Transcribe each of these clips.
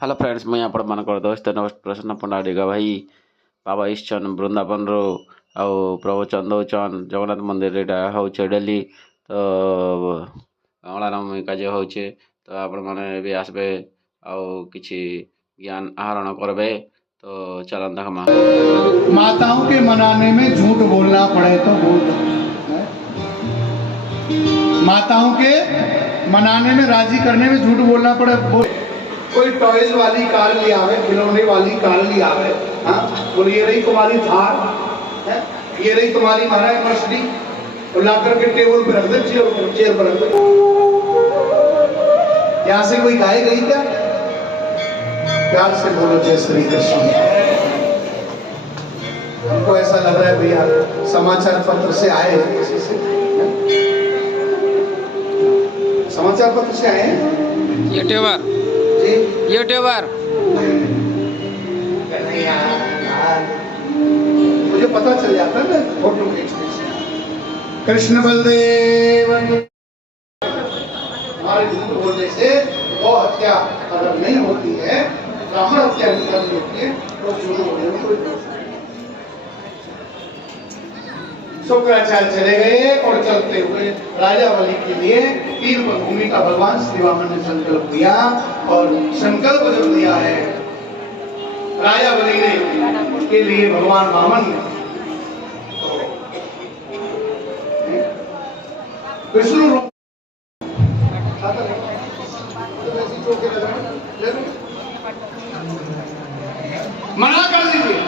Hello friends, मैं यहाँ मन दोस्त प्रसन्न पंडाड़ीगा भाई बाबा ईश्चन बृंदावन रो आउ प्रभु चंदौचन जगन्नाथ मंदिर यहाँ हूँ डेली तो अँगलाराम काज हो तो आपण मैंने भी आसबे आउ किछि ज्ञान आहरण करबे तो चलन देखमा। माताओं के मनाने में झूठ बोलना पड़े तो बोल दो। माताओं के मनाने में राजी करने में झूठ बोलना पड़े बोल। कोई टॉयज वाली कार ले आवे, खिलौने वाली कार ले आवे, हाँ बोले ये रही तुम्हारी थार है, ये रही तुम्हारी महाराज मर्सिडीज, और ला करके टेबल पे रख दे, चेयर पर रख दे। यहाँ से कोई गाय गई क्या? प्यार से बोलो जय श्री कृष्ण। हमको ऐसा लग रहा है भैया समाचार पत्र से आए हैं, किसी से समाचार पत्र से आए हैं। यूट्यूबर जी यूट्यूबर नहीं यार, मुझे पता चल जाता है ना फोटो खींचने से। कृष्ण बलदेव हमारे झूठ बोलने से गौ हत्या अगर नहीं होती है, ब्राह्मण हत्या नहीं होती है, तो झूठ बोलने में कोई दोष नहीं। शुक्राचार्य चले गए और चलते हुए राजा बलि के लिए तीन भूमि का भगवान श्री वामन ने संकल्प दिया, और संकल्प जब दिया है राजा बलि ने उसके लिए भगवान वामन ने विष्णु मना कर दीजिए।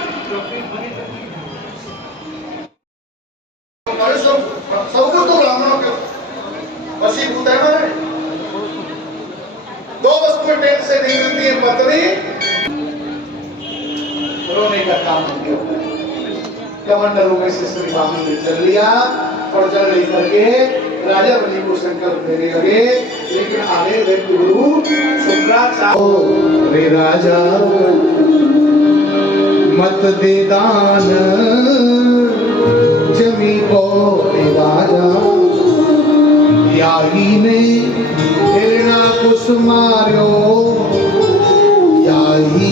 सबको तो ब्राह्मणों के वशीभूत है मैंने। दो वस्तुएं टेन से नहीं मिलती है, पत्नी रोने का काम नहीं होता है। कमंडलों में से श्री वामन ने चल लिया और चल रही करके राजा बलि को संकल्प देने लगे, लेकिन आगे वे गुरु शुक्राचार्य रे राजा मत दे दान जमी को राजा याही ने हिरणा कुछ मार्यो, याही